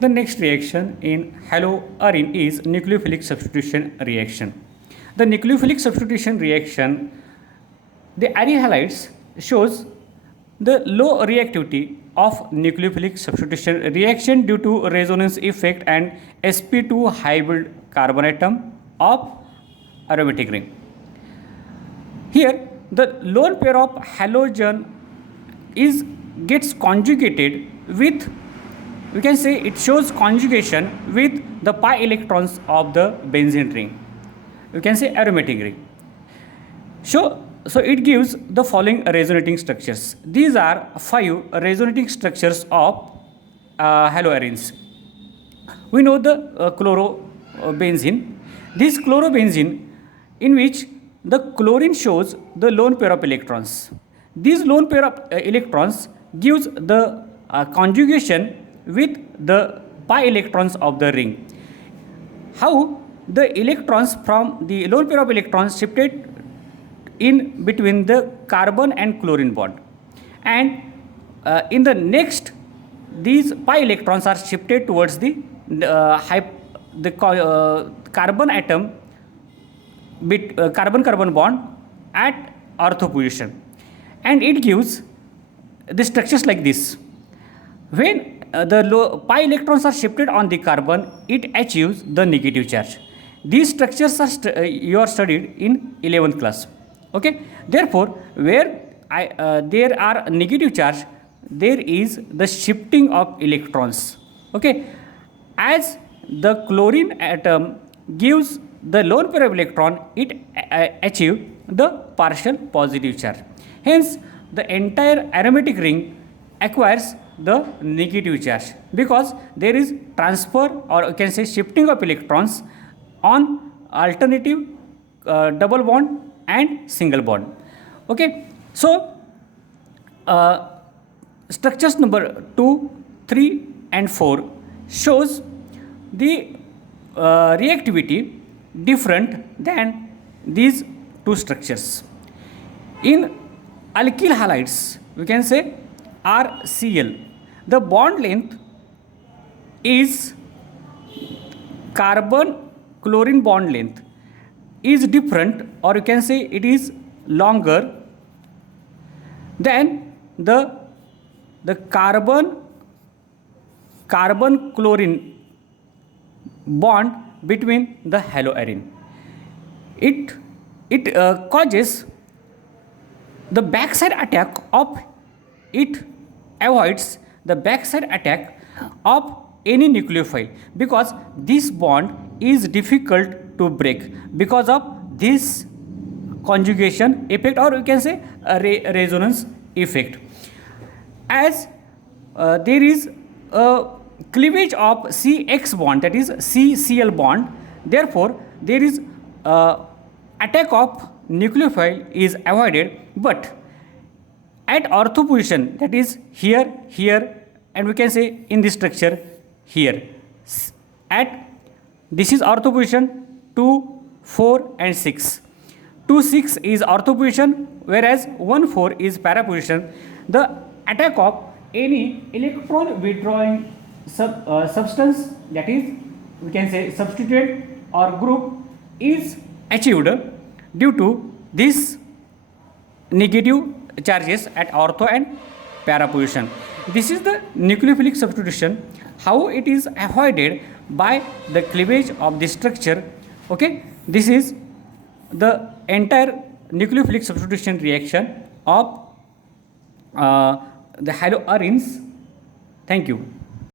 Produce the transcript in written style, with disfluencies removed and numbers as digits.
The next reaction in haloarine is nucleophilic substitution reaction. The nucleophilic substitution reaction, the arene halides shows the low reactivity of nucleophilic substitution reaction due to resonance effect and sp2 hybrid carbon atom of aromatic ring. Here the lone pair of halogen gets conjugated with, we can say it shows conjugation with the pi electrons of the benzene ring, we can say aromatic ring. So it gives the following resonating structures. These are 5 resonating structures of haloarenes. We know the chlorobenzene. This chlorobenzene, in which the chlorine shows the lone pair of electrons. These lone pair of electrons gives the conjugation with the pi electrons of the ring. How the electrons from the lone pair of electrons shifted in between the carbon and chlorine bond, and in the next these pi electrons are shifted towards the carbon atom carbon bond at ortho position, and it gives the structures like this. When the pi electrons are shifted on the carbon, it achieves the negative charge. These structures are you are studied in 11th class. Okay, therefore where there are negative charge, there is the shifting of electrons. Okay, as the chlorine atom gives the lone pair of electron, it achieves the partial positive charge. Hence the entire aromatic ring acquires the negative charge, because there is transfer, or you can say shifting of electrons on alternative double bond and single bond. Okay, so structures number 2, 3 and 4 shows the reactivity different than these 2 structures. In alkyl halides, we can say RCl, the bond length is carbon chlorine bond length is different, or you can say it is longer than the carbon chlorine bond between the haloarene. It causes the backside attack of, it avoids the backside attack of any nucleophile, because this bond is difficult to break because of this conjugation effect, or you can say a resonance effect. As there is a cleavage of CX bond, that is CCl bond, therefore there is attack of nucleophile is avoided, but at ortho position, that is here and we can say in this structure here, at this is ortho position 2, 4 and 6. 2, 6 is ortho position, whereas 1, 4 is para position. The attack of any electron withdrawing substance, that is we can say substituent or group, is achieved due to this negative charges at ortho and para position. This is the nucleophilic substitution, how it is avoided by the cleavage of this structure. Okay, this is the entire nucleophilic substitution reaction of the haloarenes. Thank you.